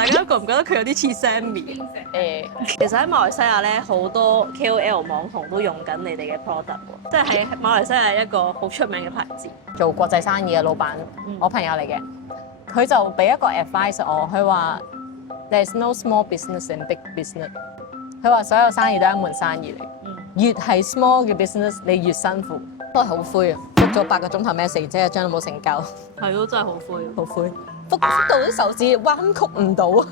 大家覺唔覺得佢有啲似 Sammy？其實喺馬來西亞咧，好多 KOL 網紅都用緊你哋嘅 product 喎，即係喺馬來西亞一個好出名嘅牌子。做國際生意嘅老闆，我朋友嚟嘅，佢就俾一個 advice 我，佢話 There's no small business and big business。佢話所有生意都係一門生意嚟，越係 small 嘅 business， 你越辛苦。都係好灰啊！覆咗8個鐘頭 message，即係一張都冇成交。係咯，真係好灰，好灰。覆到啲手指彎曲唔到啊！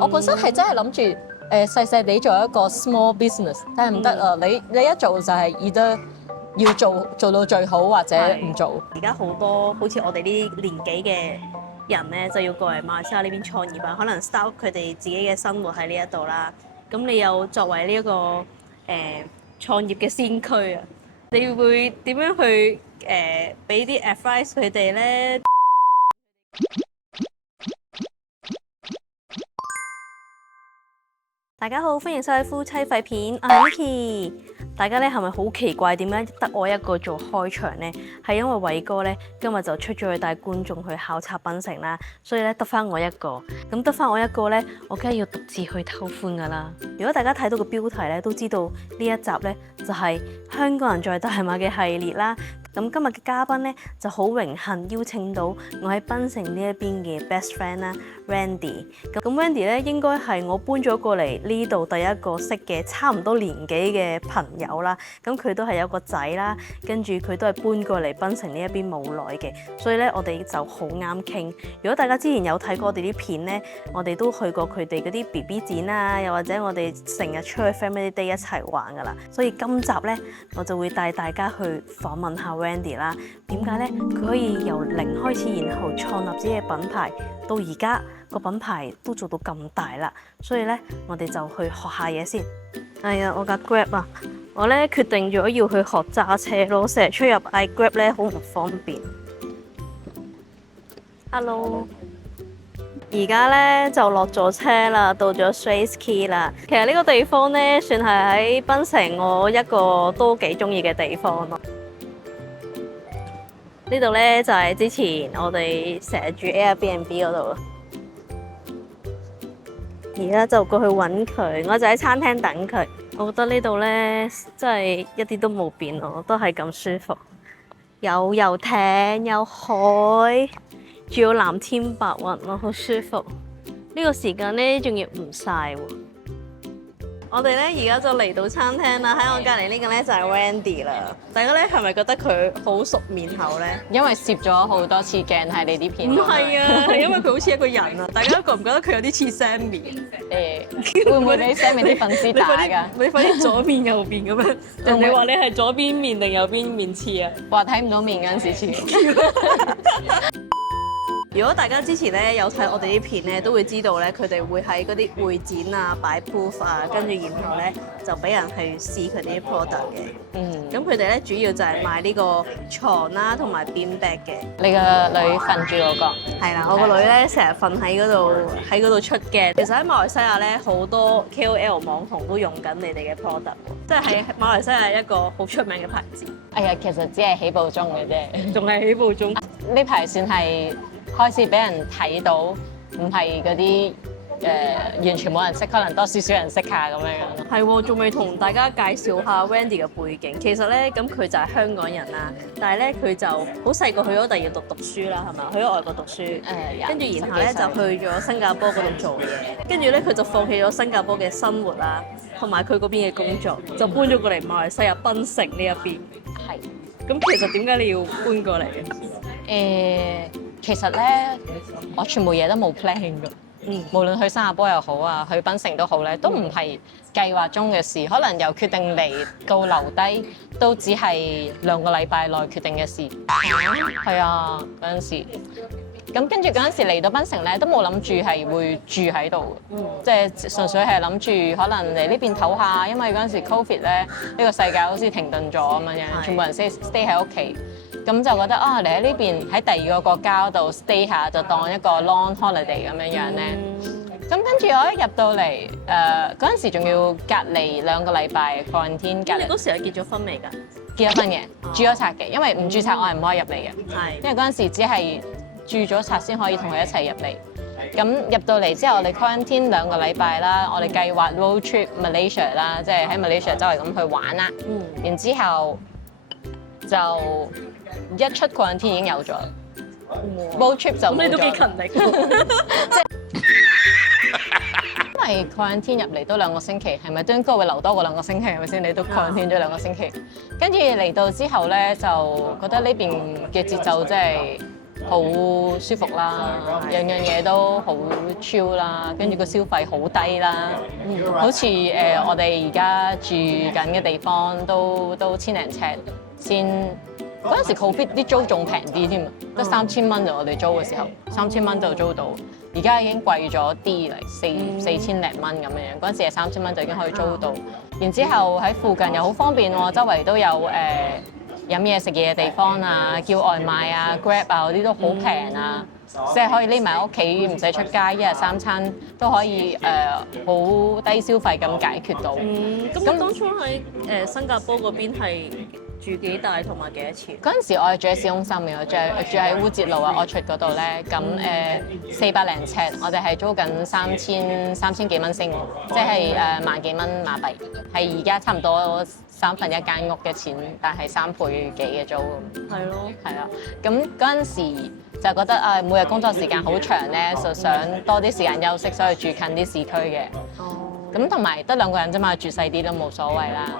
我本身係真係諗住細細地做一個 small business， 但係唔得啊！你一做就係either要做到最好，或者唔做。而家好多好似我哋呢啲年紀嘅人咧，就要過嚟馬來西亞呢邊創業啊，可能 start 佢哋自己嘅生活喺呢一度啦。咁你又作為呢一個創業嘅先驅啊，你會點樣去俾啲 advice 佢哋咧？大家好，歡迎收睇夫妻肺片，我係 Niki。大家咧係咪好奇怪點解得我一個做開場呢？係因為偉哥咧今日就出咗去帶觀眾去考察檳城啦，所以咧得翻我一個。咁得翻我一個咧，我梗係要獨自去偷歡噶啦。如果大家睇到個標題咧，都知道呢一集咧就係香港人在大馬嘅系列啦。咁今日嘅嘉賓咧就好榮幸邀請到我喺檳城呢一邊嘅 best friend 啦 ，Wendy。咁 Wendy 咧應該係我搬咗過嚟呢度第一個識嘅差唔多年紀嘅朋友啦。咁佢都係有個仔啦，跟住佢都係搬過嚟檳城呢一邊冇耐嘅，所以咧我哋就好啱傾。如果大家之前有睇過我哋啲片咧，我哋都去過佢哋嗰啲 BB 展啊，又或者我哋成日出去 Family Day 一齊玩噶啦。所以今集咧我就會帶大家去訪問下Wendy 啦，點解咧？佢可以由零開始，然後創立自己嘅品牌，到而家個品牌都做到咁大啦。所以咧，我哋就去學下嘢先。哎呀，我架 Grab 啊，我咧決定咗要去學揸車咯，成日出入嗌 Grab 咧好唔方便。Hello， 而家咧就落咗車啦，到咗 Straits Quay 啦。其實呢個地方咧算係喺檳城我一個都幾中意嘅地方咯。呢度咧就係之前我哋成日住 Airbnb 嗰度，而家就過去揾佢，我就喺餐廳等佢。我覺得呢度咧真係一啲都冇變咯，都係咁舒服，有遊艇有海，仲有藍天白雲咯，好舒服。呢個時間咧仲要唔曬喎。我哋咧而家就嚟到餐廳啦，喺我隔離呢個咧就係 Wendy 啦。大家咧係咪覺得佢好熟面口咧？因為攝咗好多次鏡喺你啲片。唔係啊，係因為佢好似一個人啊。大家覺唔覺得佢有啲似 Sammy？ 會唔會你 Sammy 啲粉絲打㗎？你快啲左邊右邊咁樣。人哋話你係左邊面定右邊面似啊？話睇唔到面嗰陣時似。如果大家之前咧有睇我哋啲片咧，都會知道咧佢哋會喺嗰啲會展啊擺 booth 啊，跟住然後咧就俾人去試佢哋啲 product 嘅。咁佢哋咧主要就係賣呢個床啦，同埋便被嘅。你個女瞓住嗰個？係啦，我個女咧成日瞓喺嗰度出鏡。其實喺馬來西亞咧，好多 KOL 網紅都用緊你哋嘅 product，即係喺馬來西亞一個好出名嘅牌子。哎呀，其實只係起步中嘅啫，仲係起步中。呢排算係開始俾人睇到，唔係嗰啲完全冇人識，可能多少少人識下咁樣樣咯。係喎，仲未同大家介紹下 Wendy 嘅背景。其實咧，咁佢就係香港人啦，但係咧佢就好細個去咗第二度讀書啦，係咪？去咗外國讀書，跟住然後咧就去咗新加坡嗰度做嘢，跟住咧佢就放棄咗新加坡嘅生活啦，同埋佢嗰邊嘅工作，就搬咗過嚟馬來西亞檳城呢一邊。係。咁其實點解你要搬過嚟嘅？其實咧，我全部嘢都冇 plan 㗎。無論去新加坡又好啊，去檳城都好咧，都唔係計劃中嘅事。可能由決定嚟到留低，都只係2個禮拜內決定嘅事。係啊，嗰陣時。咁跟住嗰陣時嚟到檳城咧，都冇諗住係會住喺度，即係純粹係諗住可能嚟呢邊唞下，因為嗰陣時 Covid 咧，呢個世界好似停頓咗咁樣，全部人 stay 喺屋企。咁就覺得啊，嚟喺呢邊喺第二個國家度 stay 下，就當一個 long holiday 咁樣樣咧。咁跟住我一入到嚟，嗰陣時仲要隔離2個禮拜 quarantine 隔離。你嗰時係結咗婚未㗎？結咗婚嘅，註咗冊嘅，因為唔註冊我係唔可以入嚟嘅。係。因為嗰陣時只係註咗冊先可以同佢一齊入嚟。咁入到嚟之後，我哋 quarantine 2個禮拜啦，我哋計劃 road trip Malaysia 啦，即係喺 Malaysia 周圍咁去玩啦。然之後就一出 quarantine 已經有咗 road trip 就冇咗。咁你都幾勤力。因為 quarantine 入嚟都2個星期，係咪都應該會留多過2個星期係咪先？你都 quarantine 咗2個星期，跟住嚟到之後咧，就覺得呢邊嘅節奏真係好舒服啦，樣樣嘢都好 chill 啦，跟住個消費好低啦，好似我哋而家住緊嘅地方都千零尺先，嗰陣時 Covid 啲租仲平啲添啊，得3000蚊就我哋租嘅時候，3000蚊就租到。而家已經貴咗啲嚟，4千零蚊咁樣。嗰陣時係3000蚊就已經可以租到。然之後喺附近又好方便喎，周圍都有飲嘢食嘢嘅地方啊，叫外賣啊、Grab 啊嗰啲都好平啊，即係可以匿埋屋企唔使出街，一日3餐都可以好低消費咁解決到。咁你當初喺新加坡嗰邊係住幾大同埋幾多錢？嗰陣時我係住喺市中心嘅，我住喺烏節路啊，Orchard嗰度咧，咁400零尺，我哋係租緊3000幾蚊星，即係萬幾蚊馬幣，係而家差唔多1/3間屋嘅錢，但係3倍幾嘅租。係咯，係啊，咁嗰陣時就覺得每日工作時間好長咧，就想多啲時間休息，所以住近啲市區嘅。咁同埋得2個人啫嘛，住細啲都冇所謂啦。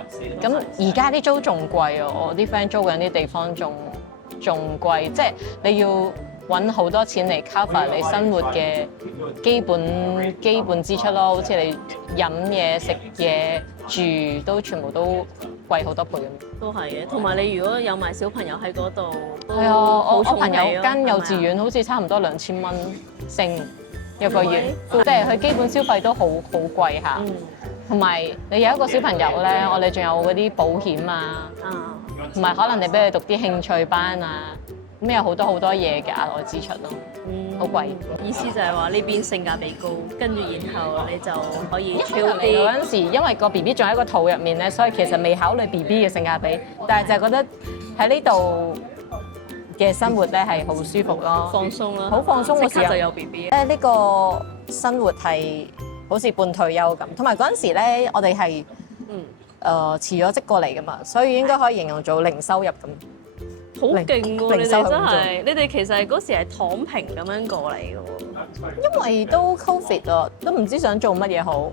咁而家啲租仲貴啊！我啲 friend 租緊啲地方仲貴，即係你要揾好多錢嚟 cover 你生活嘅基本支出咯。好似你飲嘢、食嘢、住都全部都貴好多倍咁。都係嘅，同埋你如果有埋小朋友喺嗰度，係啊，我朋友間幼稚園好似差唔多2000蚊星。一個月，即係佢基本消費都好貴下，同埋你有一個小朋友咧，我哋仲有嗰啲保險啊，同埋可能你俾佢讀啲興趣班啊，咁有好多嘢嘅額外支出咯，好貴。意思就係話呢邊性價比高，跟住然後你就可以超嚟嗰陣時，因為個 B B 仲喺個肚入面咧，所以其實未考慮 B B 嘅性價比，但係就係覺得喺呢度嘅生活咧係好舒服咯，放鬆啦，好放鬆嘅時候就有 B B。呢個生活係好似半退休咁，同埋嗰陣時咧，我哋係辭咗職過嚟噶嘛，所以應該可以形容做零收入咁。好勁喎！你哋真零收入係，你哋其實係嗰時係躺平咁樣過嚟嘅喎。因為都 Covid 咯，都唔知想做乜嘢好，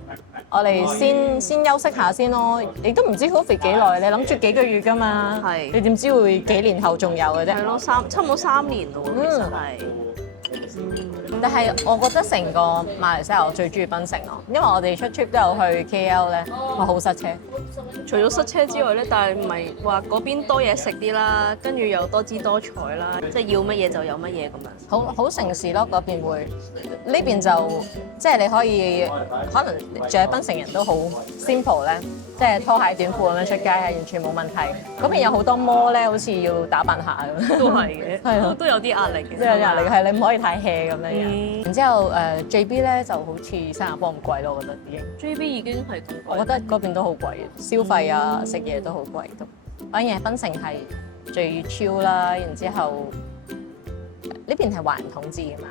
我哋先休息下先咯。亦都唔知 Covid 幾耐，你諗住幾個月㗎嘛？係。你點知會幾年後仲有嘅啫？係咯，差唔多3年咯，其實係。但係我覺得成個馬來西亞我最中意檳城咯，因為我哋出 trip 都有去 KL 咧，哇好塞車。除咗塞車之外咧，但係唔係話嗰邊多嘢食啲啦，跟住又多姿多彩啦，即係要乜嘢就有乜嘢咁樣。好城市咯，嗰邊會，呢邊就即係你可以可能住喺檳城人都好 simple 咧，即係拖鞋短褲咁樣出街係完全冇問題。嗰邊有好多 mall 咧，好似要打扮下咁。都係嘅，係啊，都有啲壓力嘅。都有壓力，係你唔可以太 hea 咁樣樣。然之後JB 咧就好似新加坡咁貴咯，我覺得已經。JB 已經係咁貴。我覺得嗰邊都好貴，消費啊、食嘢都好貴咁。反而檳城係最 chill 啦，然之後呢邊係華人統治嘅嘛，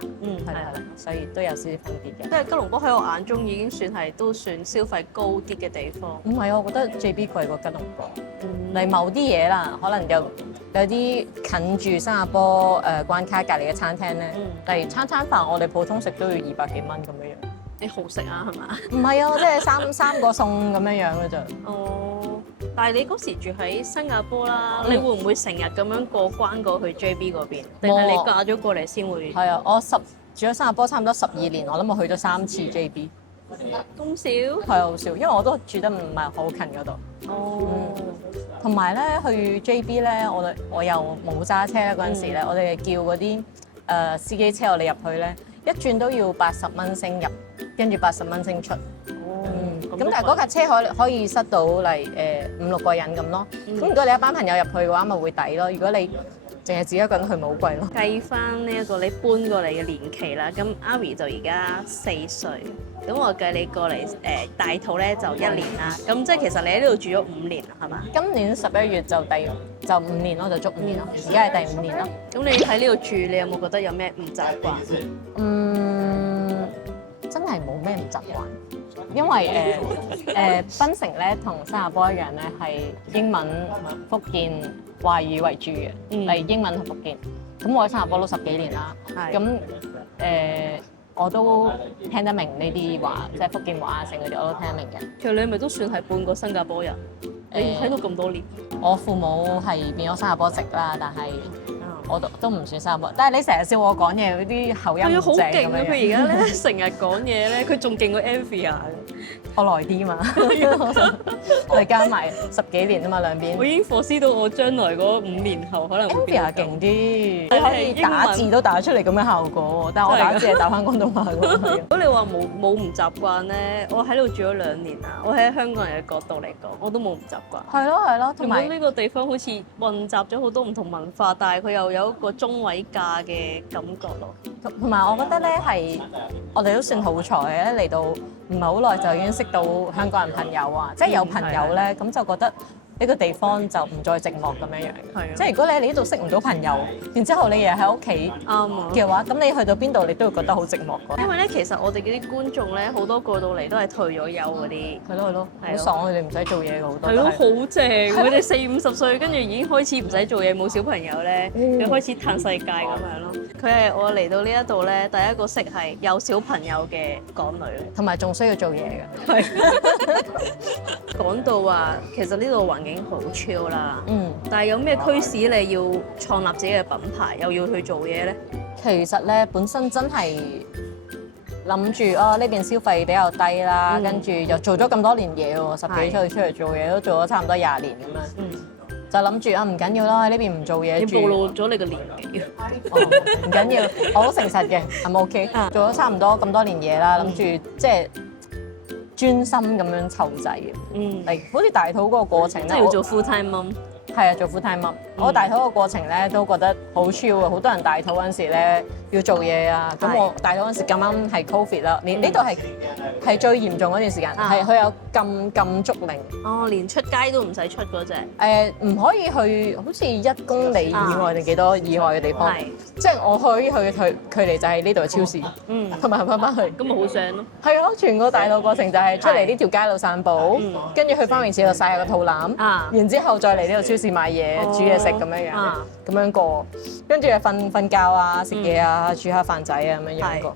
係啦，所以都有少少分別嘅。即係吉隆坡喺我眼中已經都算消費高啲嘅地方。唔係，我覺得 JB 貴過吉隆坡。嚟某啲嘢啦，可能有啲近住新加坡關卡隔離嘅餐廳咧，例如餐飯我哋普通食都要200幾蚊咁樣樣。你好食啊，係嘛？唔係啊，即係三個餸咁樣樣嘅咋。哦，但係你嗰時住喺新加坡啦，你會唔會成日咁樣過關過去 JB 嗰邊？定係你嫁咗過嚟先會？係啊，我住咗新加坡差唔多12年，我諗我去咗3次 JB。咁少？係啊，好少，因為我都住得唔係好近嗰度。哦。同埋咧，去 JB 咧，我又冇揸車咧嗰陣時咧，我哋叫嗰啲司機車我哋入去咧，一轉都要80蚊星入，跟住80蚊星出。咁但係嗰架車可以塞到嚟5、6個人咁咯。咁如果你一班朋友入去嘅話，咪會抵咯。如果你淨係自己一個人去，咪好貴咯。計翻呢一個你搬過嚟嘅年期啦，咁 Ari 就而家4歲，咁我計你過嚟大肚咧就1年啦。咁即係其實你喺呢度住咗5年啦，係嘛？今年11月就5年咯，就足5年咯。而家係第5年咯。咁你喺呢度住，你有冇覺得有咩唔習慣？係冇咩唔習慣，因為檳城咧同新加坡一樣咧係英文、福建華語為主嘅，係英文同福建。咁我喺新加坡都10幾年啦，咁我都聽得明呢啲話，即係福建話啊，成嗰啲我都聽得明嘅。其實你係咪都算係半個新加坡人？你喺度咁多年，我父母係變咗新加坡籍啦，但係我都唔算新加坡。但係你成日笑我講嘢嗰啲口音唔正咁樣。係啊，好勁啊！佢而家咧成日講嘢咧，佢仲勁過 Anthea 嘅。我耐啲嘛，我哋加埋10幾年啊嘛，兩邊。我已經 foresee 到我將來嗰5年後可能會變。Anthea 勁啲，佢可以打字都打得出嚟咁嘅效果，但係我打字係打翻廣東話㗎。如果你話冇唔習慣咧，我喺度住咗2年啊，我喺香港人嘅角度嚟講，我都冇唔習慣。係咯，同埋呢個地方好似混雜咗好多唔同文化，但係佢又有一個中位價嘅感覺咯。同埋我覺得咧係，我哋都算好彩咧，嚟到唔係好耐就已經識到香港人朋友啊，即係有朋友咧，咁就覺得呢個地方就唔再寂寞咁樣樣。即係如果你喺呢度識唔到朋友，然之後你又喺屋企嘅話，咁你去到邊度你都會覺得好寂寞㗎。因為咧，其實我哋嗰啲觀眾咧，好多過到嚟都係退咗休嗰啲。係咯，好爽，佢哋唔使做嘢㗎好多。係咯，好正！佢哋40-50歲，跟住已經開始唔使做嘢，冇小朋友咧，就開始嘆世界咁樣咯。佢係我嚟到呢一度咧，第一個識係有小朋友嘅港女，同埋仲需要做嘢嘅。係。講到話，其實呢度環境好 chill 啦。但係有咩驅使你要創立自己嘅品牌，又要去做嘢咧？其實咧，本身真係諗住呢邊消費比較低啦，跟住又做咗咁多年嘢喎，10幾歲出嚟做嘢都做咗差唔多20年咁樣。就諗住唔緊要啦，喺呢邊唔做嘢住。你暴露咗你個年紀。唔緊要，我好誠實嘅，係咪 OK？做咗差唔多咁多年嘢啦，諗住即係專心咁樣湊仔嘅。好似大肚嗰個過程咧，即係要做 full time mom。係啊，做 full time mom。我大肚個過程咧都覺得好 chill 啊！好多人大肚嗰陣時咧要做嘢啊，咁我大肚嗰陣時咁啱係 Covid 啦，呢度係最嚴重嗰段時間，係佢有禁足令。哦，連出街都唔使出嗰隻。唔可以去好似1公里以外定幾多以外嘅地方，即係我可以去嘅距離就係呢度嘅超市，同埋翻去。咁咪好正咯。係啊，全個大肚過程就係出嚟呢條街度散步，跟住去翻泳池度曬下個肚腩，然之後再嚟呢度超市買嘢煮嘢食咁樣樣，咁樣過，跟住又瞓覺啊、食嘢啊、煮下飯仔啊咁樣樣過。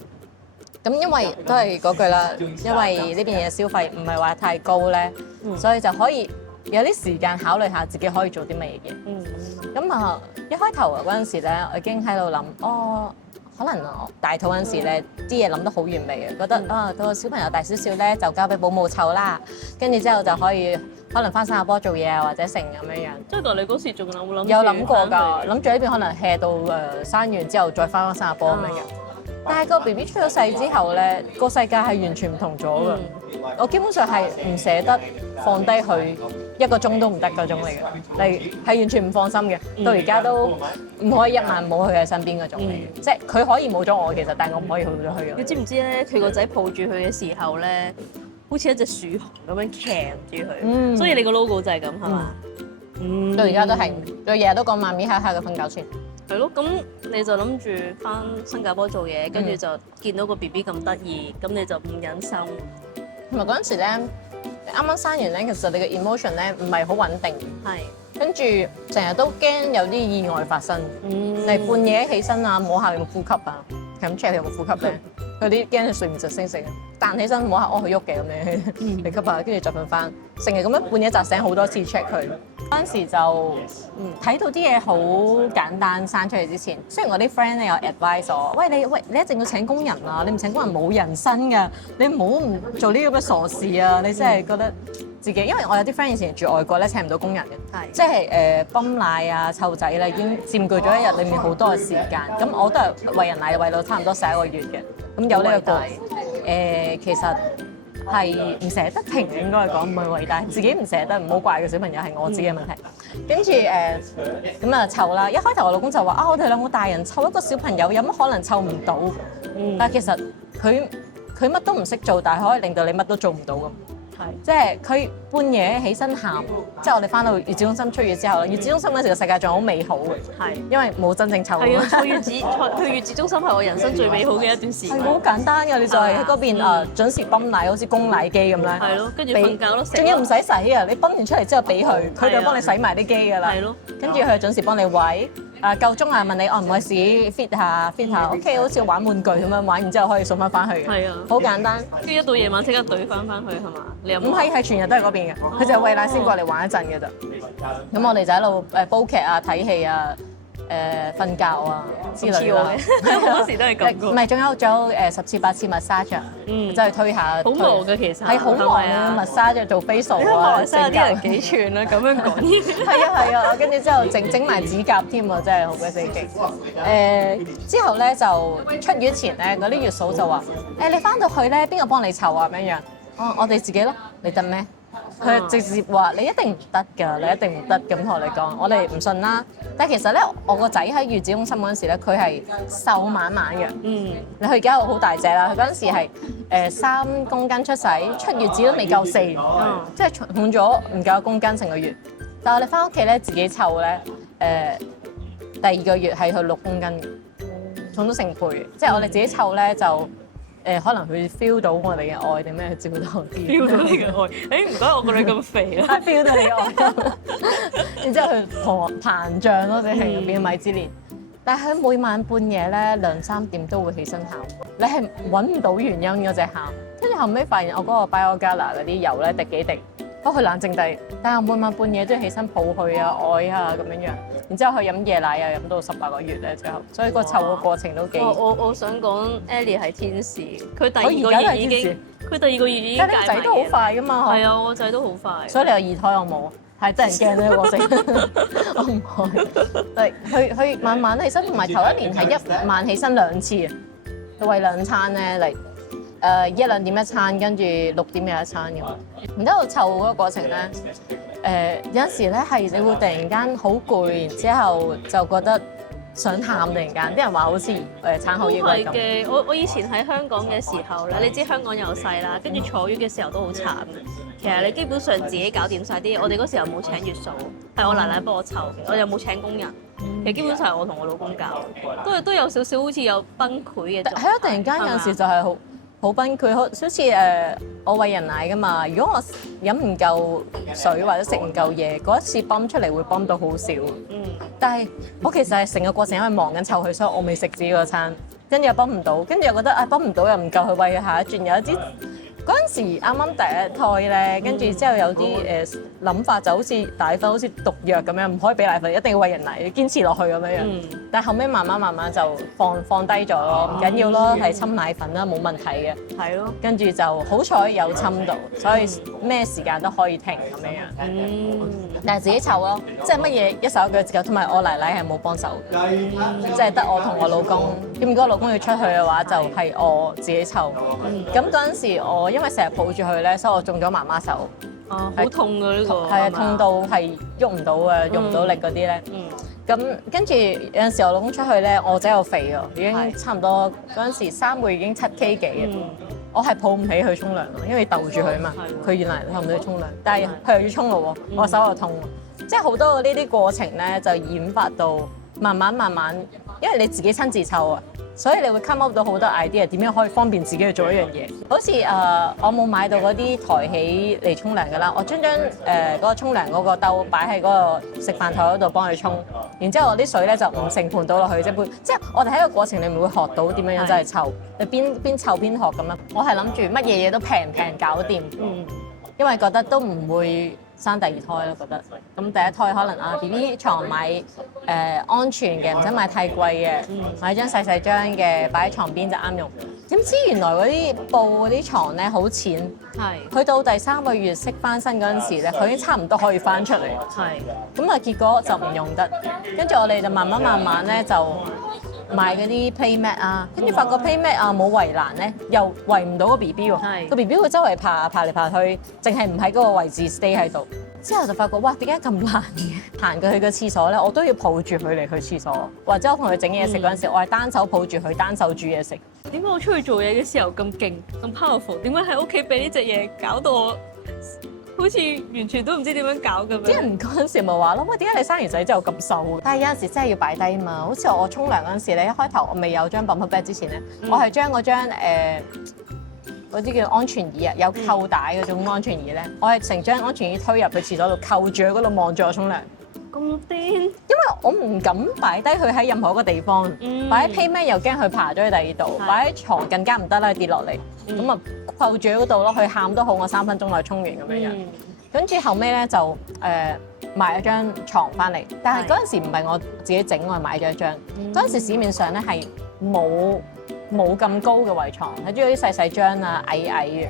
咁因為都係嗰句啦，因為呢邊嘅消費唔係話太高咧，所以就可以有啲時間考慮下自己可以做啲乜嘢嘅。咁一開頭嗰陣時咧，我已經喺度諗，可能我大肚嗰陣時咧，啲嘢諗得好完美嘅，覺得到個小朋友大少少咧，就交俾保姆湊啦，跟住之後就可以可能翻新加坡做嘢啊，或者成咁樣樣。即係但你嗰時仲有冇諗？有諗過㗎，諗住喺呢邊可能 hea 到生完之後再翻新加坡咁樣嘅。但係個 BB 出咗世之後咧，個世界係完全唔同咗㗎。我基本上係唔捨得放低佢1個鐘都唔得嗰種嚟嘅，係完全唔放心嘅。到而家都唔可以1晚冇佢喺身邊嗰種嚟嘅，即係佢可以冇咗我其實，但係我唔可以去咗佢嘅。你知唔知咧？佢個仔抱住佢嘅時候咧，好似一隻樹熊咁樣鉗住佢，所以你個 logo 就係咁係嘛？到而家都係，佢日日都講媽咪，下嘅瞓覺先。係咯，咁你就諗住翻新加坡做嘢，跟住就見到個 BB 咁得意，咁你就唔忍心。同埋嗰陣時咧，啱啱生完咧，其實你嘅 emotion 咧唔係好穩定，跟住成日都驚有啲意外發生，例如半夜起身啊，摸下有冇呼吸啊，係咁 check 佢有冇呼吸咧，有啲驚佢睡唔着醒，彈起身摸下，佢喐嘅咁樣，你吸下，跟住再瞓翻，成日咁樣半夜扎醒好多次 check 佢。嗰陣時就睇到啲嘢好簡單，生出嚟之前，雖然我啲 friend 咧有 advise 我，喂你一定要請工人啊，你唔請工人冇人生㗎，你唔好唔做呢啲咁嘅傻事啊！你真係覺得自己，因為我有啲 friend 以前住外國咧，請唔到工人嘅，即係泵奶啊、湊仔咧，已經佔據咗一日裡面好多嘅時間。咁我都係餵人奶餵到差唔多11個月嘅，咁有呢個其實。係唔捨得停，應該係講唔係偉大，自己唔捨得，唔好怪個小朋友係我自己嘅問題。跟住咁啊湊啦，一開頭我老公就話我哋兩個大人湊一個小朋友有乜可能湊唔到？但係其實佢乜都唔識做，但係可以令到你乜都做唔到咁。即係佢半夜起身喊，即係我哋翻到月子中心出院之後，月子中心嗰時個世界仲好美好嘅，係因為冇真正湊。係啊，坐月子去月子中心係我人生最美好嘅一段時間。係好簡單嘅，你就係喺嗰邊準時泵奶，好似供奶機咁咧。係咯，跟住瞓覺咯，仲要唔使洗啊！你泵完出嚟之後俾佢，佢就幫你洗埋啲機㗎啦。係咯，跟住佢準時幫你餵。夠鐘啊！問你唔可以 fit 下 OK， 好似玩玩具咁樣玩，完之後可以送翻去。係啊，好簡單。跟住一到夜晚即刻懟翻去係嘛？你有冇？唔係，係全日都係嗰邊嘅，佢就係餵奶先過嚟玩一陣嘅咋。咁我哋就喺度煲劇啊、睇戲啊、瞓覺啊之類啦。好多時都係咁嘅。唔係，仲有10次8次 massage，即係推下。好忙嘅其實。係好忙嘅 massage 做 facial 啊。馬來西亞啲人幾串啊，咁樣講。係啊，跟住之後整埋指甲添啊，真係好鬼死勁。之後咧就出院前咧，嗰啲月嫂就話：你翻到去咧，邊個幫你湊啊？咁樣樣。我哋自己咯，你得咩？佢直接話你一定唔得㗎，你一定唔得咁同我哋講，我哋唔信啦。但係其實咧，我個仔喺月子中心嗰陣時咧，佢係瘦蜢蜢嘅。你佢而家好大隻啦，佢嗰陣時係3公斤出世，出月子都未夠4，即係重咗唔夠1公斤成個月。但係我哋翻屋企咧自己湊咧，第2個月係去6公斤嘅，重咗成倍。即係我哋自己湊咧就。可能佢 feel 到我哋嘅愛定咩？照到啲 feel 到你嘅愛，唔該我個女咁肥啦，feel 到你愛，然之後佢膨脹咯，即係變米芝蓮。但係佢每晚半夜咧2、3點都會起身喊，你係揾唔到原因嗰隻喊。跟住後尾發現我嗰個 BioGala 嗰啲油咧滴幾滴，不過佢冷靜地，但係每晚半夜都要起身抱佢啊、愛啊咁樣樣。然之後佢飲夜奶又飲到18個月咧，最後，所以個湊個過程都幾。我想講 Ellie 係天使，佢第2個月已經，佢第2個月已經。但係你仔都好快㗎嘛？係啊，我仔都好快。所以你有2胎我冇，係真人驚呢個過程。我唔開。佢慢慢起身，同埋頭1年係1晚起身2次啊，佢餵2餐咧嚟。1、2點一餐，跟住6點有一餐咁。然之後湊嗰個過程咧，有陣時咧係你會突然間好攰，然之後就覺得想喊，突然間啲人話好似產後抑鬱咁。係嘅，我以前喺香港嘅時候咧，你知香港又細啦，跟住坐月嘅時候都好慘嘅。其實你基本上自己搞掂晒啲嘢，我哋嗰時候冇請月嫂，係我奶奶幫我湊嘅，我又冇請工人。其實基本上係我同我老公搞，都有少少好似有崩潰嘅狀態。係啊，突然間有陣時就係好崩潰，好似我餵人奶㗎嘛。如果我飲唔夠水或者食唔夠嘢，嗰一次泵出嚟會泵到好少。但係我其實係成個過程因為忙緊湊佢，所以我未食自己嗰餐，跟住又泵唔到，跟住又覺得泵唔到又唔夠佢餵下一轉，有一啲。嗰陣時啱啱第1胎咧，跟住之後有啲諗法就好似奶粉好似毒藥咁樣，唔可以俾奶粉，一定要餵人奶，要堅持落去咁樣樣。但係後尾慢慢就放低咗咯，唔緊要咯，係侵奶粉啦，冇問題嘅。係咯。跟住就好彩有侵到，所以咩時間都可以停咁樣樣。但係自己湊咯，即係乜嘢一手一腳自己，同埋我奶奶係冇幫手，即係得我同我老公。咁如果我老公要出去嘅話，就係我自己湊。咁嗰陣時我因為成日抱住佢咧，所以我中咗媽媽手。好痛㗎呢個。係啊，痛到係喐唔到啊，用唔到力嗰啲咧。咁跟住有陣時我老公出去咧，我仔又肥啊，已經差唔多嗰陣時3個月已經7K 幾啊。我係抱唔起佢沖涼咯，因為竇住佢啊嘛。佢原來氹唔到佢沖涼，但係佢又要沖咯喎，我手又痛。即係好多呢啲過程咧，就演發到慢慢，因為你自己親自湊啊。所以你會 come up 到好多 idea 點樣可以方便自己去做一樣嘢。好似我冇買到嗰啲抬起嚟沖涼㗎啦，我將嗰個沖涼嗰個兜擺喺嗰個食飯台嗰度幫佢沖，然之後我啲水咧就唔成盤倒落去隻杯，即係我哋喺個過程裡面會學到點樣真係湊，你邊湊邊學咁樣。我係諗住乜嘢嘢都平搞掂，因為覺得都唔會生第2胎咯，覺得咁第1胎可能BB 床買安全嘅，唔使買太貴嘅，買張細張嘅擺喺床邊就啱用。點知原來嗰啲布嗰啲床咧好淺，去到第3個月識翻身嗰陣時咧，佢已經差唔多可以翻出嚟。咁啊結果就唔用得，跟住我哋就慢慢咧就買嗰啲 playmat 啊，跟住發覺 playmat 啊冇圍欄咧，又圍唔到個 BB 喎，個 BB 會周圍爬嚟爬去，淨係唔喺嗰個位置 stay 喺度。之後就發覺哇，點解咁難嘅？行過去個廁所咧，我都要抱住佢嚟去廁所，或者我同佢整嘢食嗰陣時，我係單手抱住佢，單手煮嘢食。點解我出去做嘢嘅時候咁勁咁 powerful？點解喺屋企俾呢隻嘢搞到我好似完全都唔知點樣搞咁樣。啲人嗰陣時咪話咯，喂，點解你生完仔之後咁瘦？但係有陣時真係要擺低啊嘛。好似我沖涼嗰陣時咧，一開頭我未有張 bumper bag 之前咧，我係將嗰張嗰啲叫安全椅啊，有扣帶嗰種安全椅咧，我係成張安全椅推入去廁所度，扣住喺嗰度望住我沖涼。咁癲！因為我唔敢擺低佢喺任何一個地方，擺喺 payment 又驚佢爬咗去第二度，擺喺床更加唔得啦，跌落嚟。咁啊扣住喺嗰度咯，佢喊都好，我3分鐘內沖完咁樣樣。跟住後尾咧就買咗張床翻嚟，但係嗰陣時唔係我自己整，我係買咗一張。嗰陣時市面上咧係冇咁高嘅圍床，係中意啲細細張啊，矮矮嘅。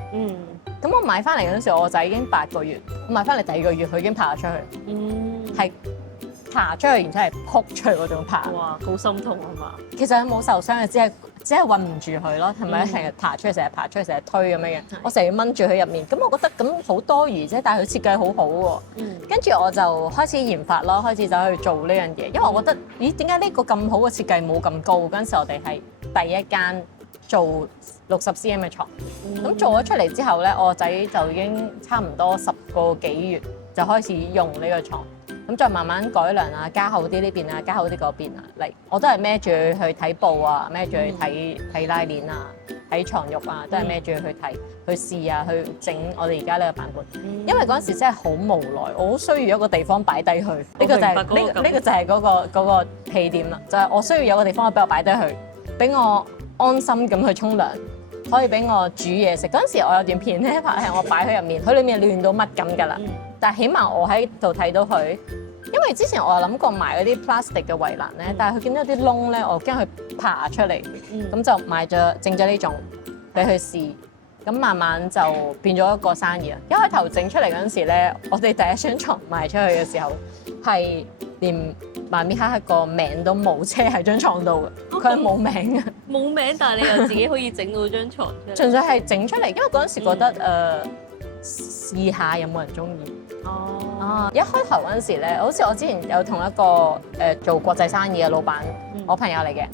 咁我買翻嚟嗰陣時，我仔已經8個月，我買翻嚟第2個月佢已經爬咗出去，係爬出去，然之後係撲出去嗰種爬。哇，好心痛係嘛？其實佢冇受傷嘅，只係韞唔住佢咯，係咪？成日爬出去，成日爬出去，成日推咁樣嘅。我成日掹住佢入面，咁我覺得咁好多餘啫，但係佢設計好好喎。跟住我就開始研發咯，開始走去做呢樣嘢，因為我覺得，咦，點解呢個咁好嘅設計冇咁高？嗰陣時我哋係第一間做60cm 嘅床，咁做咗出嚟之後咧，我個仔就已經差唔多10個幾月就開始用呢個床。咁再慢慢改良啊，加厚啲呢邊啊，加厚啲嗰邊啊，嚟我都係孭住佢去睇布啊，孭住去睇拉鏈啊，睇床褥啊，都係孭住佢去睇、去試啊，去整我哋而家呢個版本。因為嗰陣時真係好無奈，我好需要一個地方擺低佢。呢個就係呢個就係嗰個起點啦，就係我需要有個地方俾我擺低佢，俾我安心咁去沖涼，可以俾我煮嘢食。嗰陣時我有段片咧拍係我擺喺入面，佢裡面亂到乜咁㗎啦。但係起碼我喺度睇到佢，因為之前我有諗過買嗰啲 plastic 嘅圍欄咧，但係佢見到啲窿咧，我驚佢爬出嚟，咁就買咗整咗呢種俾佢試，咁慢慢就變咗一個生意啦。一開頭整出嚟嗰陣時咧，我哋第一張床賣出去嘅時候係連媽咪哈個名都冇車喺張床度嘅，佢係冇名嘅。冇名，但係你又自己可以整到張床出嚟。純粹係整出嚟，因為嗰陣時覺得試下有冇人中意。一開頭嗰陣時咧，好似我之前有同一個做國際生意嘅老闆，我朋友嚟嘅，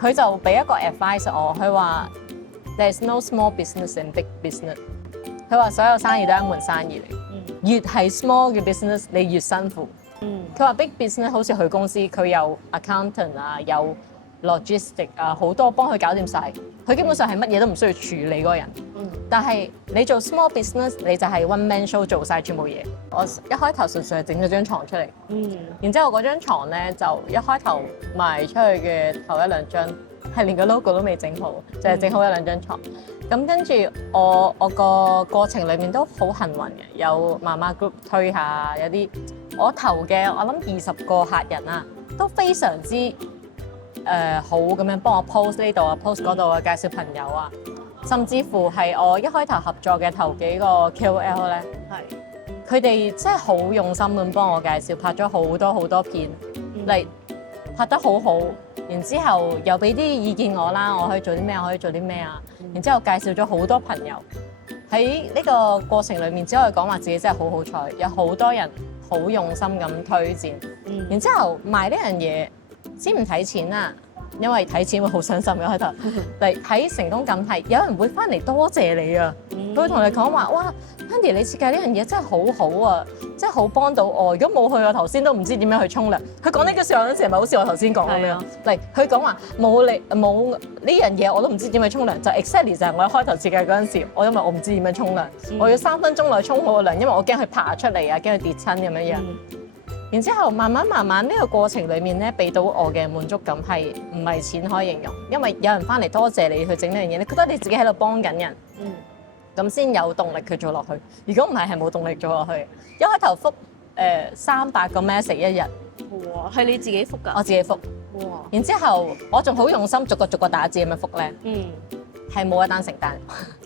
佢就俾一個 advice 我，佢話 There's no small business and big business。佢話所有生意都係一門生意嚟，越係 small 嘅 business 你越辛苦。佢話 big business 好似佢公司，佢有 accountant 啊，有 logistic 啊，好多幫佢搞掂晒。佢基本上係乜嘢都唔需要處理嗰個人。但係你做 small business， 你就係 one man show 做晒全部嘢。我一開頭純粹係整咗張床出嚟，然之後嗰張床咧就一開頭賣出去嘅頭1、2張係連個 logo 都未整好，就係整好1、2張床。咁跟住我個過程裏面都好幸運嘅，有媽媽 group 推下，有啲我投嘅我諗20個客人啊，都非常之好咁樣幫我 post 呢度啊 post 嗰度啊，介紹朋友啊。甚至乎係我一開頭合作嘅頭幾個 KOL 咧，佢哋真係好用心咁幫我介紹，拍咗好多片嚟，拍得好好。然之後又俾啲意見我啦，我可以做啲咩，我可以做啲咩啊。然之後介紹咗好多朋友，喺呢個過程裡面，只可以講話自己真係好好彩，有好多人好用心咁推薦。然之後賣呢樣嘢先唔睇錢啊，因為睇錢會好傷心嘅開頭。嚟睇成功感係有人會翻嚟多謝你啊，佢會同你講話，哇 Andy 你設計呢樣嘢真係好好啊，真係好幫到我。如果冇去我頭先都唔知點樣去沖涼。佢講呢句説話嗰陣時係咪好似我頭先講咁樣？嚟佢講話冇呢樣嘢我都唔知點樣沖涼，就 exactly 就係我一開頭設計嗰陣時，因為我唔知點樣沖涼，我要3分鐘內沖好個涼，因為我驚佢爬出嚟啊，驚佢跌親咁樣樣。然之後慢慢呢個過程裡面咧，俾到我嘅滿足感係唔係錢可以形容，因為有人翻嚟多謝你去整呢樣嘢，你覺得你自己喺度幫緊人，咁先有動力去做落去。如果唔係，係冇動力做落去。一開頭覆300個 message 一日，哇，係你自己覆㗎？我自己覆。哇！然之後我仲好用心逐個打字咁樣覆咧，係冇一單成單。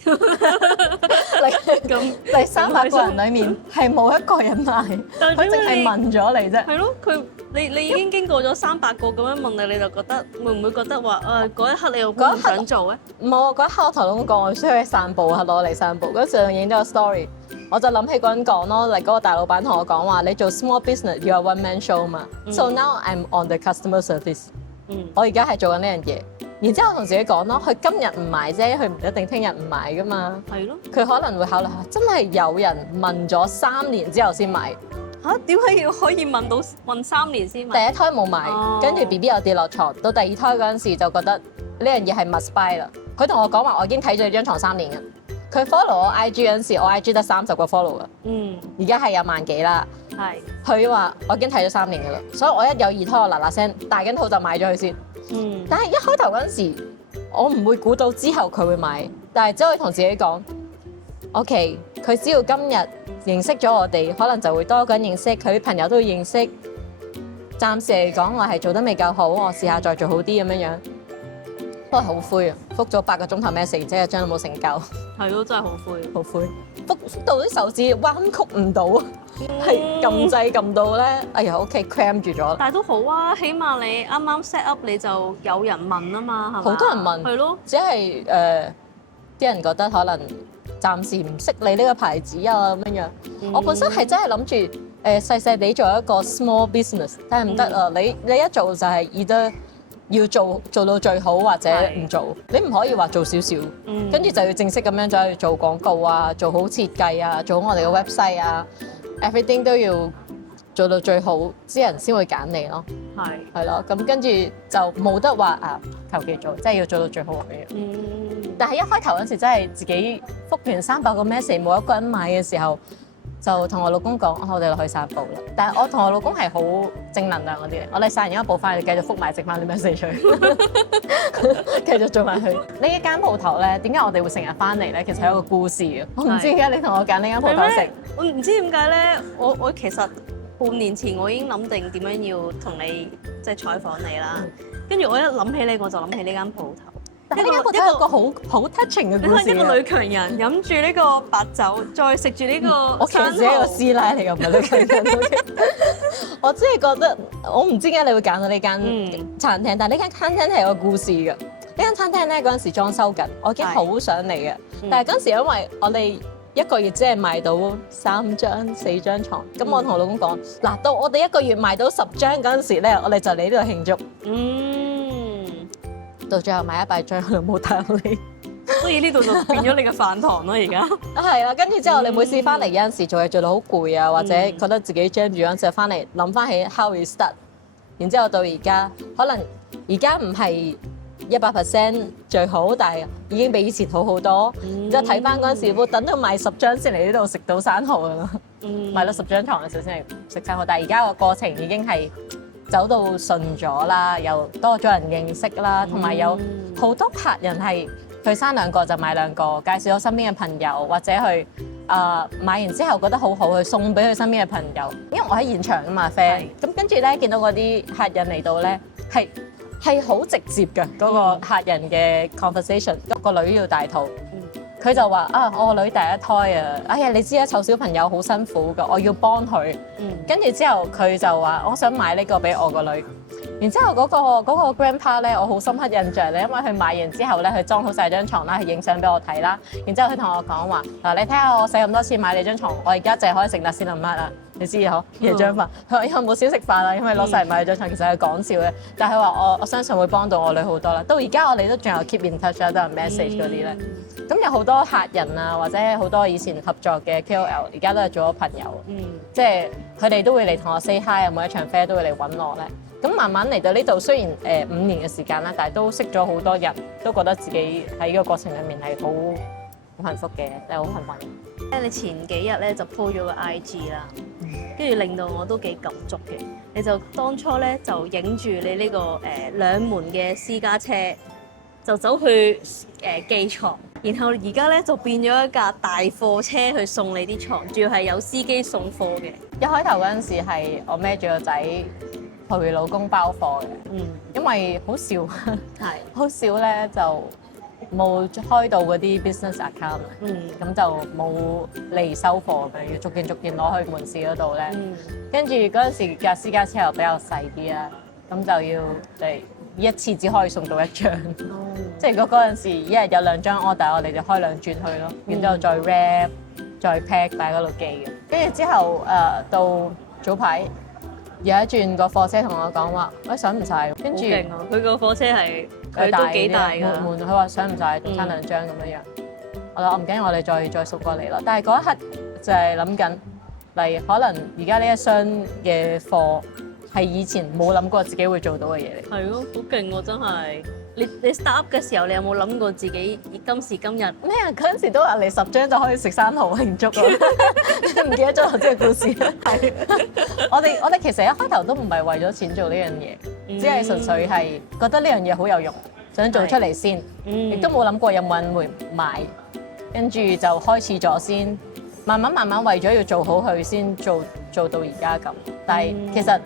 咁第300個人裡面係冇一個人買，佢淨係問咗你啫。係咯，你已經經過咗300個咁樣問你，你就覺得會唔會覺得話嗰一刻你又好唔想做咧？冇，嗰一刻我同老公講我需要去散步啊，攞嚟散步。嗰時我影咗個 story，我就諗起嗰人講咯，嚟嗰個大老闆同我講話，你做 small business 要有 one man show 嘛。So now I'm on the customer service。我而家係做緊呢樣嘢。然之後同自己講咯，佢今日唔買啫，佢唔一定聽日唔買噶嘛。係咯。佢可能會考慮下，真係有人問咗3年之後先買，嚇點解要可以問3年先買？第一胎冇買，跟住 BB 又跌落床，到第二胎嗰陣時就覺得呢樣嘢係 must buy 啦。佢同我講話，我已經睇咗你張床3年嘅。佢 follow 我 IG 嗰陣時，我 IG 得30個 follow 啊，而家係有萬幾啦。係。佢話我已經睇咗3年㗎啦，所以我一有二胎我嗱嗱聲大緊肚就買咗佢先。但係一開頭嗰陣時，我唔會估到之後佢會買，但係只可以同自己講 ，OK， 佢只要今日認識咗我哋，可能就會多個人認識，佢啲朋友都會認識。暫時嚟講，我係做得未夠好，我試下再做好啲咁樣樣。不過好灰啊，覆咗8個鐘頭 message，即係一張都冇成交。係咯，真係好灰。好灰，覆到啲手指彎曲唔到，係撳掣撳到咧，哎呀，OK cram 住咗。但係都好啊，起碼你啱啱 set up 你就有人問啊嘛，係嘛？好多人問。係咯。只係啲人覺得可能暫時唔識你呢個牌子啊咁樣樣。我本身係真係諗住細細地做一個 small business， 但係唔得啊！你一做就係either要做到最好，或者唔做。你唔可以話做少少，跟住就要正式咁樣走去做廣告啊，做好設計啊，做好我哋嘅 website 啊 ，everything 都要做到最好，啲人先會揀你咯。係咯，咁跟住就冇得話啊求其做，即係要做到最好嘅嘢。但係一開頭嗰陣時真係自己覆完300個 message 冇一個人買嘅時候，就同我老公講，我哋落去散步啦。但係我同我老公係好正能量嗰啲嚟，我哋散完一步翻嚟繼續覆埋，剩翻啲 message 出去，繼續做埋佢。呢一間鋪頭咧，點解我哋會成日翻嚟咧？其實係一個故事嘅。我唔知點解你同我揀呢間鋪頭食。我唔知點解咧，我其實半年前我已經諗定點樣要同你即係採訪你啦。跟住我一諗起你，我就諗起呢間鋪頭。呢間鋪頭有個好 touching 嘅故事。一個女強人飲住呢個白酒，再食住呢個我其實係一個師奶嚟㗎，唔係女強人。我真係覺得，我唔知點解你會揀到呢間餐廳，但係呢間餐廳係有個故事嘅。呢間餐廳咧嗰陣時裝修緊，我已經好想嚟嘅。但係嗰陣時因為我哋1個月只係賣到3張4張床，咁我同我老公講，嗱，到我哋1個月賣到10張嗰陣時咧，我哋就嚟呢度慶祝。到最後買100張，佢就冇帶我嚟，所以呢度就變咗你嘅飯堂咯。而家係啦，跟住之後你每次翻嚟有陣時做嘢做到好攰啊，或者覺得自己 jam 住嗰陣時，翻嚟諗翻起 how we start， 然之後到而家，可能而家唔係100% 最好，但係已經比以前好好多。然之後睇翻嗰陣時，會等到賣10張先嚟呢度食到生蠔啊！買到10張床嘅時候先嚟食生蠔，但係而家個過程已經係走到順咗啦，又多咗人認識啦，同埋有好多客人係佢生2個就買2個，介紹咗身邊嘅朋友，或者去買完之後覺得好好，去送俾佢身邊嘅朋友。因為我喺現場啊嘛 friend，咁跟住咧見到嗰啲客人嚟到咧係好直接嘅嗰個客人嘅 conversation，個女要大肚。佢就話啊，我個女第一胎啊，哎呀，你知啦，湊小朋友好辛苦㗎，我要幫佢。跟住之後佢就話，我想買呢個俾我個女。然之後嗰個 grandpa 咧，我好深刻印象咧，因為佢買完之後咧，佢裝好晒張床啦，佢影相俾我睇啦。然之後佢同我講話，嗱，你睇下我使咁多錢買你張床，我而家淨係可以食辣絲林乜啦，你知嗬？夜張飯，佢話因為冇少食飯啦，因為攞晒嚟買你張床，其實係講笑嘅。但係佢話我相信會幫到我女好多啦。到而家我哋都仲有 keep in touch 都有 message 嗰啲咧。咁有好多客人啊，或者好多以前合作嘅 KOL， 而家都係做咗朋友。即係佢哋都會嚟同我 say hi 啊，每一場 fair 都會嚟揾我咧。咁慢慢嚟到呢度，雖然5年嘅時間啦，但係都識咗好多人，都覺得自己喺呢個過程裡面係好幸福嘅，真係好幸運。你前幾日咧就 po 咗個 IG 啦，跟住令到我都幾感觸嘅。你就當初咧就影住你呢個2門嘅私家車，就走去寄床，然後而家咧就變咗一架大貨車去送你啲床，仲要係有司機送貨嘅。一開頭嗰陣時係我孭住個仔陪老公包貨嘅，因為好少，好少咧就冇開到嗰啲 business account，咁就冇嚟收貨嘅，要逐件攞去門市嗰度咧。跟住嗰陣時架私家車又比較細啲啦，咁就要嚟一次只可以送到1張，即係如果嗰陣時一日有2張 order， 我哋就開2轉去咯，然之後再 wrap 再 pack 擺嗰度寄嘅。跟住之後到早排。有一轉個貨車同我講話，喂，上唔晒，跟住佢個貨車係佢都幾大㗎。悶，佢話想唔晒差2張咁樣樣。我話唔緊要，我哋再送過嚟咯。但係嗰一刻就係諗緊，例如可能而家呢一箱嘅貨係以前冇諗過自己會做到嘅嘢嚟。係咯，好勁喎！真係。你 start up 嘅時候，你有冇諗過自己今時今日咩啊？嗰陣時都話嚟10張就可以食生蠔慶祝咯，唔記得咗我啲故事。係，我哋其實一開頭都唔係為咗錢做呢樣嘢，只係純粹係覺得呢樣嘢好有用，想做出嚟先，亦都冇諗過有冇人會買，跟住就開始咗先，慢慢為咗要做好佢先做到而家咁。但係其實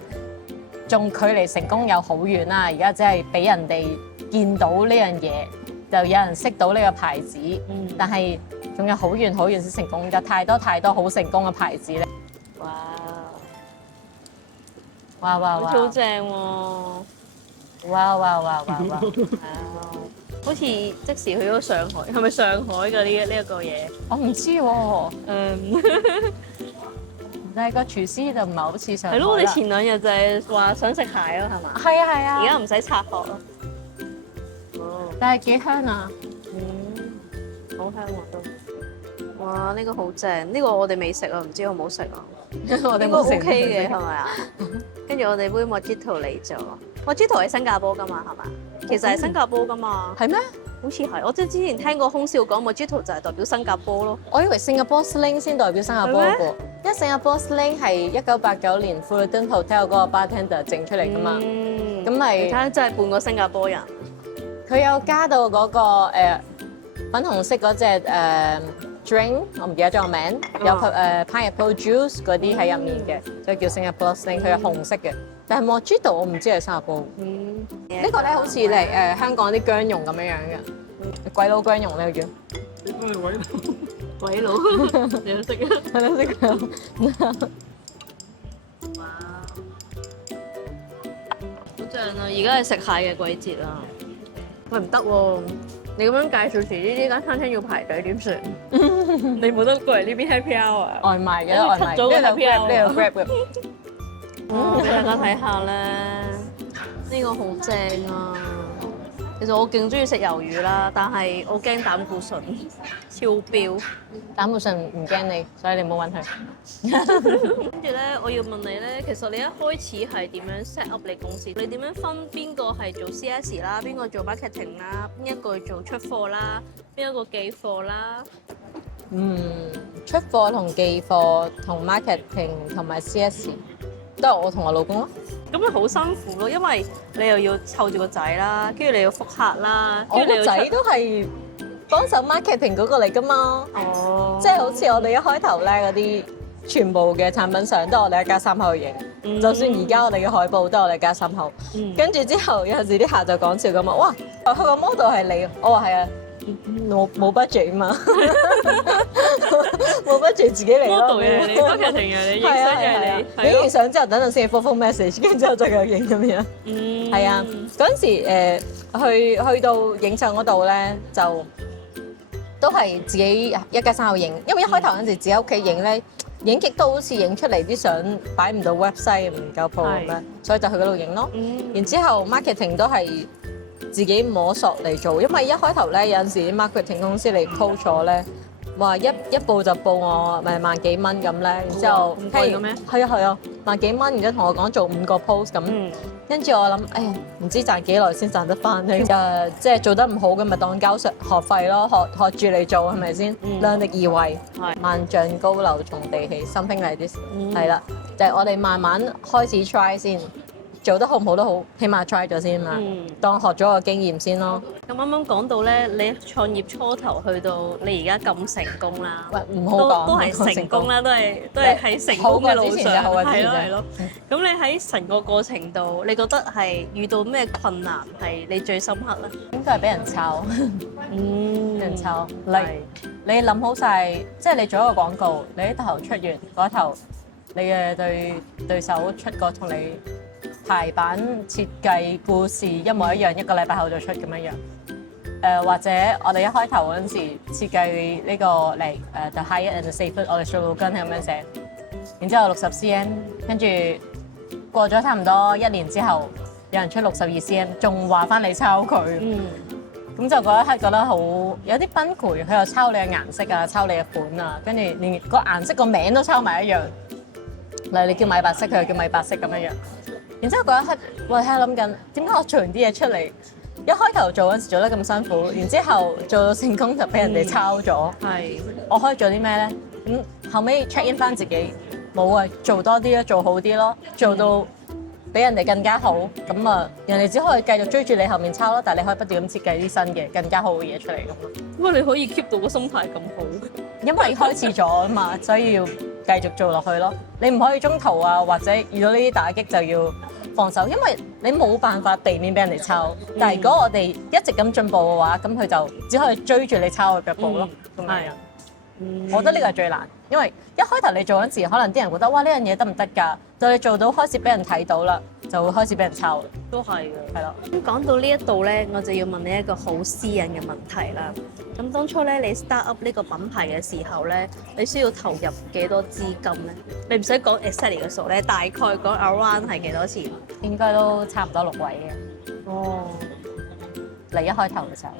仲距離成功有好遠啦，而家只係俾人哋見到呢樣嘢，就有人識到呢個牌子，但係仲有好遠先成功，有太多好成功嘅牌子咧。哇！好正喎！哇！好似即時去咗上海，係咪上海嘅呢一個嘢？我唔知喎。但係個廚師就唔係好似上海。係咯，我哋前2日就係話想食蟹咯，係嘛？係啊。而家唔使拆殼咯。但係幾香啊！好香喎都。哇！呢個好正，呢個我哋未食啊，唔知好唔好食啊？我哋應該冇食 OK 嘅係咪啊？跟住我哋杯 Mojito 嚟咗，Mojito 係新加坡㗎嘛係嘛？其實係新加坡㗎嘛。係咩？好似係，我即係之前聽過空少講 Mojito 就係代表新加坡咯。我以為新加坡 Sling 先代表新加坡個，因為新加坡 Sling 係1989年 Fullerton Hotel 嗰個 bartender 整出嚟㗎嘛。咁咪你睇下真係半個新加坡人。佢有加到嗰個粉紅色嗰隻drink， 我唔記得咗個名，有pineapple juice 嗰啲喺入面嘅，所以叫 Singapore Sling。佢係紅色嘅，但係 Mojito 我唔知係新加坡。呢個咧好似嚟香港啲薑蓉咁樣樣嘅，鬼佬薑蓉呢個叫。你都係鬼佬，你都識啊？我都識㗎。哇！好正啊！而家係食蟹嘅季節啦。喂，唔得喎！你咁樣介紹時，呢間餐廳要排隊點算？你冇得過嚟呢邊 happy hour 啊？外賣嘅外賣，咗個 happy hour 呢個 grab 嘅。俾大家睇下咧，呢個好正啊！其實我勁中意食魷魚啦，但係我驚膽固醇超標。膽固醇唔驚你，所以你冇揾佢。跟住咧，我要問你咧，其實你一開始係點樣 set up 你公司？你點樣分邊個係做 CS 啦，邊個做 marketing 啦，邊一個做出貨啦，邊一個寄貨啦？出貨同寄貨同 marketing 同埋 CS 都係我同我老公咯。咁咪好辛苦咯，因為你又要湊住個仔啦，跟住你要覆客啦，我個仔都係幫手 marketing 嗰個嚟㗎嘛。哦，即係好似我哋一開頭咧嗰啲全部嘅產品相都係我哋一家三口去影，就算而家我哋嘅海報都係我哋一家三口。跟住之後有陣時啲客就講笑咁啊，哇！佢個 model 係你，我話係啊。冇 budget 啊嘛，冇 budget 自己嚟咯。model 嘅你，marketing嘅你，影相嘅你，影完相之後等陣先 forward message，跟住之後再繼續影咁樣。係啊，嗰陣時去到影相嗰度咧，就都係自己一家三口影，因為一開頭嗰陣時自己屋企影咧，影極都好似影出嚟啲相擺唔到 website 唔夠 pro 咁樣，所以就去嗰度影咯。然之後 marketing 都係自己摸索嚟做，因為一開頭咧有陣時啲 marketing 公司嚟 coach 咗咧，話一報就報我萬幾蚊咁咧，然之後咁貴嘅咩？係啊萬幾蚊，然之後同我講做5個 post 咁，跟住我諗哎呀唔知賺幾耐先賺得翻咧，即係做得唔好嘅咪當交學費咯，學住嚟做係咪先？量力而為，萬丈高樓從地起，something like this，係啦，就係我哋慢慢開始 try 先。做得好唔好都好，起碼 try 咗先嘛，當學咗個經驗先咯。咁啱啱講到咧，你創業初頭去到你而家咁成功啦，喂唔好講，都係成功啦，都係喺成功嘅路上，係咯。咁你喺成個過程度，你覺得係遇到咩困難係你最深刻咧？應該係俾人抄，俾人抄。你諗好晒，即係你做一個廣告，你呢頭出完嗰頭，你嘅對手出個同你排版設計故事一模一樣，一個禮拜後就出咁樣樣。或者我哋一開頭嗰陣時設計呢個嚟The Hyatt and the Seafood，我哋掃到根係咁樣寫，然之後60cm，跟住過咗差唔多1年之後，有人出62cm，仲話翻你抄佢，嗯，咁就嗰一刻覺得好有啲崩潰。佢又抄你嘅顏色啊，抄你嘅款啊，跟住連個顏色個名都抄埋一樣。例如你叫米白色，佢又叫米白色咁樣樣。然之後嗰一刻，我喺度諗緊點解我做完啲嘢出嚟，一開頭做嗰時做得咁辛苦，然之後做到成功就俾人哋抄咗。係。我可以做啲咩咧？後尾 check in 翻自己，冇啊，做多啲咯，做好啲咯，做到比人哋更加好。咁啊，人哋只可以繼續追住你後面抄咯，但係你可以不斷咁設計啲新嘅更加好嘅嘢出嚟咁咯。不過你可以 keep 到個心態咁好，因為開始咗啊嘛，所以要繼續做落去咯。你唔可以中途啊，或者遇到呢啲打擊就要放手，因為你冇辦法避免俾人哋抄。但係如果我哋一直咁進步嘅話，咁佢就只可以追住你抄嘅腳步咯。咁樣。我覺得呢個係最難，因為一開頭你做嗰陣時，可能啲人覺得哇呢樣嘢得唔得㗎？到你做到開始俾人睇到啦，就會開始俾人抄啦。都係嘅。係咯。咁講到呢一度咧，我就要問你一個好私隱嘅問題啦。咁當初咧，你 start up 呢個品牌嘅時候咧，你需要投入幾多資金咧？你唔使講 exactly 嘅數咧，大概講 around 係幾多錢？應該都差唔多6位嘅。哦，嚟一開頭嘅時候。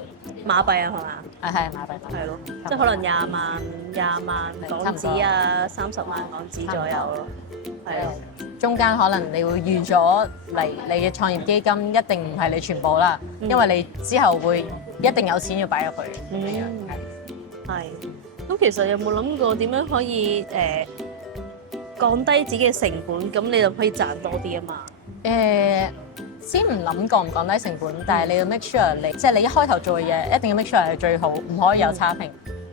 馬幣啊，係嘛？係馬幣。係咯，即係可能20萬港紙啊，30萬港紙左右咯。係啊，中間可能你會預咗嚟你嘅創業基金一定唔係你全部啦，因為你之後會一定有錢要擺入去。係。咁其實有冇諗過點樣可以降低自己嘅成本，咁你就可以賺多啲啊嘛？先唔諗降唔降低成本，但係你要 make sure 你即係你一開頭做嘅嘢一定要 make sure 係最好，唔可以有差評，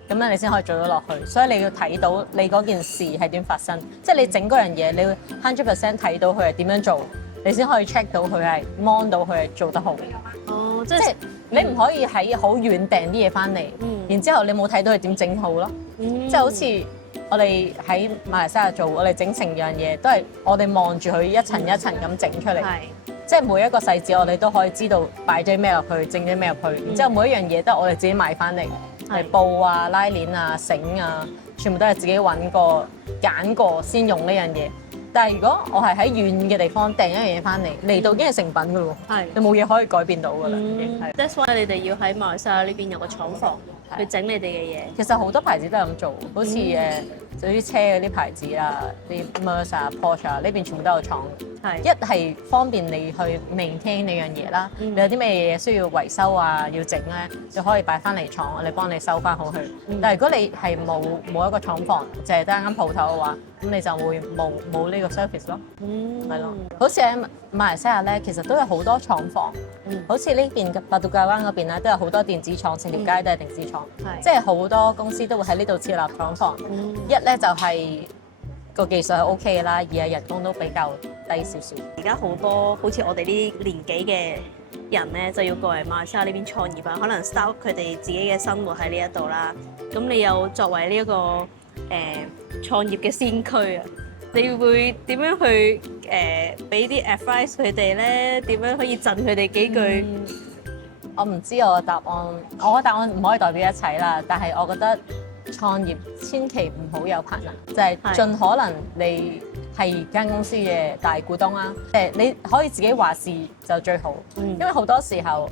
咁樣你先可以做到落去。所以你要睇到你嗰件事係點發生，即係你整嗰樣嘢，你要 100% 睇到佢係點樣做，你先可以 check 到佢係 mon 到佢係做得好。哦，即係你唔可以喺好遠訂啲嘢翻嚟，然之後你冇睇到佢點整好咯。即係好似我哋喺馬來西亞做，我哋整成樣嘢都係我哋望住佢一層一層咁整出嚟。即係每一個細節，我哋都可以知道擺咗咩入去，整咗咩入去。然之後每一樣嘢都係我哋自己買翻嚟，係布啊、拉鏈啊、繩啊，全部都係自己揾過、揀過先用呢樣嘢。但係如果我係喺遠嘅地方訂一樣嘢翻嚟，嚟到已經係成品㗎咯喎，你冇嘢可以改變到㗎啦。That's why 你哋要喺馬來西亞呢邊有個廠房去整你哋嘅嘢。其實好多牌子都係咁做，好似做啲車嗰啲牌子啊，啲 Merc 啊、Porsche 啊，呢邊全部都有廠。一係方便你去 maintain 呢樣嘢啦，你有啲咩嘢需要維修啊、要整咧，就可以擺翻嚟廠，我哋幫你收翻好佢。但係如果你係冇一個廠房，淨係得一間鋪頭嘅話，咁你就會冇呢個 service 咯。係咯，好似喺馬來西亞咧，其實都有好多廠房。好似呢邊嘅巴杜架灣嗰邊咧，都有好多電子廠，成條街都係電子廠。即係好多公司都會喺呢度設立廠房。一咧就係個技術係 OK 嘅啦，二係人工都比較低少少。而家好多好似我哋呢啲年紀嘅人咧，就要過嚟馬來西亞呢邊創業啊，可能 start 佢哋自己嘅生活喺呢一度啦。咁你又作為呢一個創業嘅先驅啊，你會點樣去俾啲 advice 佢哋咧？點樣可以贈佢哋幾句？我唔知我嘅答案，我嘅答案唔可以代表一切啦。但係我覺得創業千祈唔好有 partner，就係盡可能你係間公司嘅大股東啦。你可以自己話事就最好，因為好多時候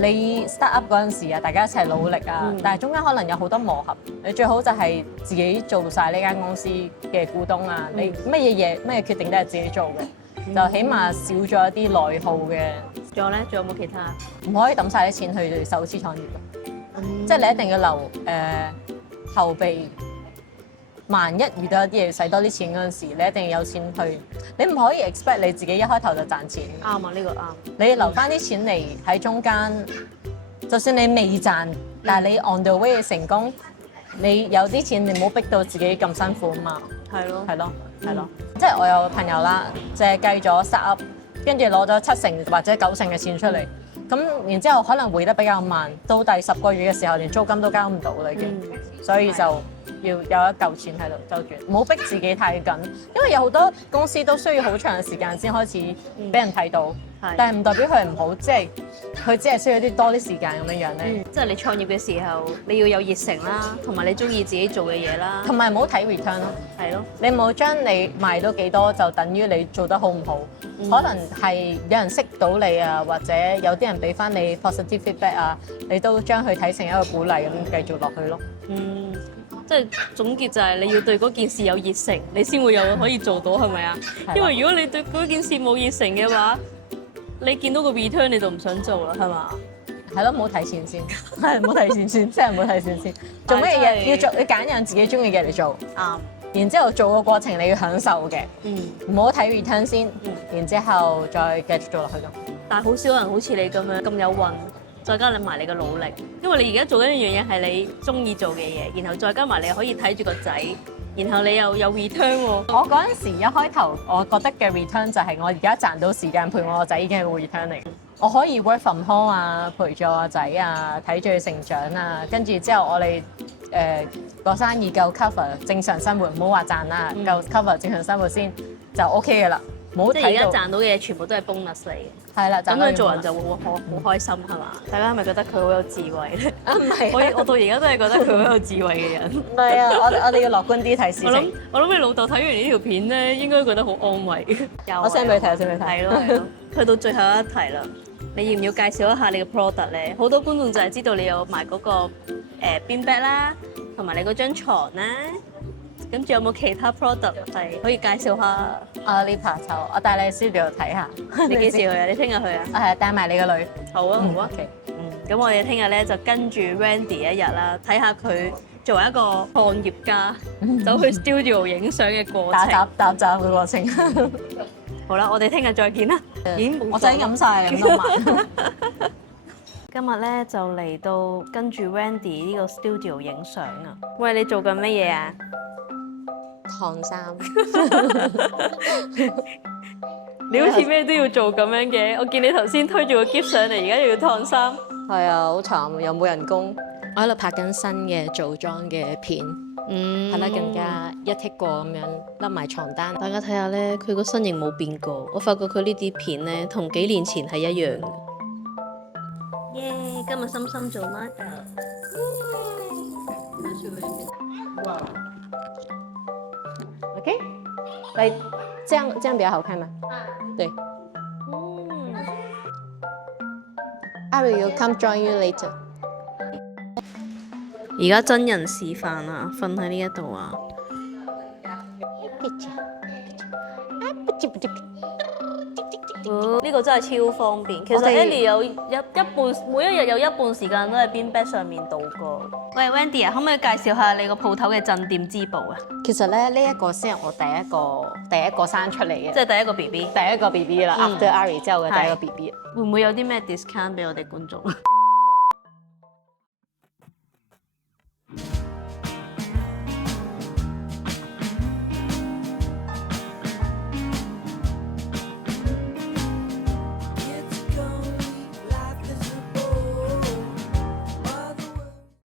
你 start up 嗰陣時啊，大家一齊努力啊，但係中間可能有好多磨合。你最好就係自己做晒呢間公司嘅股東啊，你乜嘢決定都係自己做嘅，就起碼少咗一啲內耗嘅。仲有咧？仲有冇其他？唔可以抌晒啲錢去首次創業嘅，即係你一定要留後備。萬一遇到一啲嘢要使多啲錢嗰陣時，你一定要有錢去。你唔可以 expect 你自己一開頭就賺錢。啱啊，呢個啱。你留翻啲錢嚟喺中間，就算你未賺，但係你 on the way 嘅成功，你有啲錢，你唔好逼到自己咁辛苦啊嘛。係咯。即係我有朋友啦，淨係計咗 start up，跟住攞咗7成或者9成嘅錢出嚟，咁然之後可能回得比較慢，到第10個月嘅時候，連租金都交唔到啦已經，所以就要有一嚿錢喺度周轉，唔好逼自己太緊，因為有好多公司都需要好長嘅時間先開始俾人睇到，但係唔代表佢唔好，即係佢只係需要多啲時間咁樣樣咧。即係你創業嘅時候，你要有熱誠啦，同埋你中意自己做嘅嘢啦。同埋唔好睇 return 咯，係咯，你唔好將你賣到幾多就等於你做得好唔好。可能係有人識到你啊，或者有啲人俾翻你 positive feedback 啊，你都將佢睇成一個鼓勵咁繼續落去咯。即係總結就係你要對嗰件事有熱誠，你先會有可以做到，係咪啊？因為如果你對嗰件事冇熱誠嘅話，你見到個 return 你就唔想做啦，係嘛？係咯，唔好睇錢先，係唔好睇錢先，真係唔好睇錢先。做咩嘢要做？你揀樣自己中意嘅嚟做。啱。然之後做個過程你要享受嘅。唔好睇 return 先。然之後再繼續做落去咯。但係好少人好似你咁樣咁有運，再加埋你嘅努力，因為你而家做緊一樣嘢係你中意做嘅嘢，然後再加埋你可以睇住個仔。然後你又有 return 喎。我嗰陣時一開頭，我覺得嘅 return 就係我而家賺到時間陪我個仔已經係個 return 嚟。我可以 work from home 啊，陪住我個仔啊，睇住佢成長啊，跟住之後我哋個生意夠 cover 正常生活，唔好話賺啦，夠 cover 正常生活先就 OK 嘅啦。冇即係而家賺到嘅嘢全部都係 bonus 嚟嘅。係啦，咁樣做人就會好開心係嘛？大家係咪覺得佢好有智慧咧？唔係，我到而家都係覺得佢好有智慧嘅人。唔係啊，我哋要樂觀啲睇事情。我諗你老豆睇完呢條片咧，應該覺得好安慰。我 send 俾你睇，send 俾你睇。係咯，去到最後一題啦，你要唔要介紹一下你嘅 product 咧？好多觀眾就係知道你有賣嗰個bean bag 啦，同埋你嗰張牀啦。咁仲有冇其他 product 係可以介紹下？呢排就我帶你去 studio 睇下。你幾時去啊？你聽日去啊？係帶埋你個女。好啊，好啊。咁我哋聽日咧就跟住 Randy 一日啦，睇下佢作為一個創業家走去 studio 影相嘅過程。搭集嘅過程。好啦，我哋聽日再見啦。我真係飲晒咁多晚。今日咧就嚟到跟住 Randy 呢個 studio 影相啊！喂，你做緊乜嘢啊？燙衫。你好似咩都要做咁樣嘅，我見你頭先推住個篋上嚟，而家又要燙衫。係啊，好慘，又冇人工。我喺度拍緊新嘅做妝嘅片，拍得更加一剔過咁樣，笠埋床單。大家睇下咧，佢個身形冇變過，我發覺佢呢啲片咧同幾年前係一樣嘅。耶！今日心心做 model。OK，來，這樣比較好看嗎？對。I will come join you later。而家真人示範啊，瞓喺呢一度啊。呢個真係超方便。其實 Ellie 有一半，每一日有一半時間都喺 bean bag 上面度過。喂 Wendy 啊，可唔可以介紹下你個鋪頭嘅鎮店之寶啊？其實咧，呢一個先係我第一個生出嚟嘅，即係第一個 BB。第一個 BB 啦，after Ari 之後嘅第一個 BB。會唔會有啲咩 discount 俾我哋觀眾？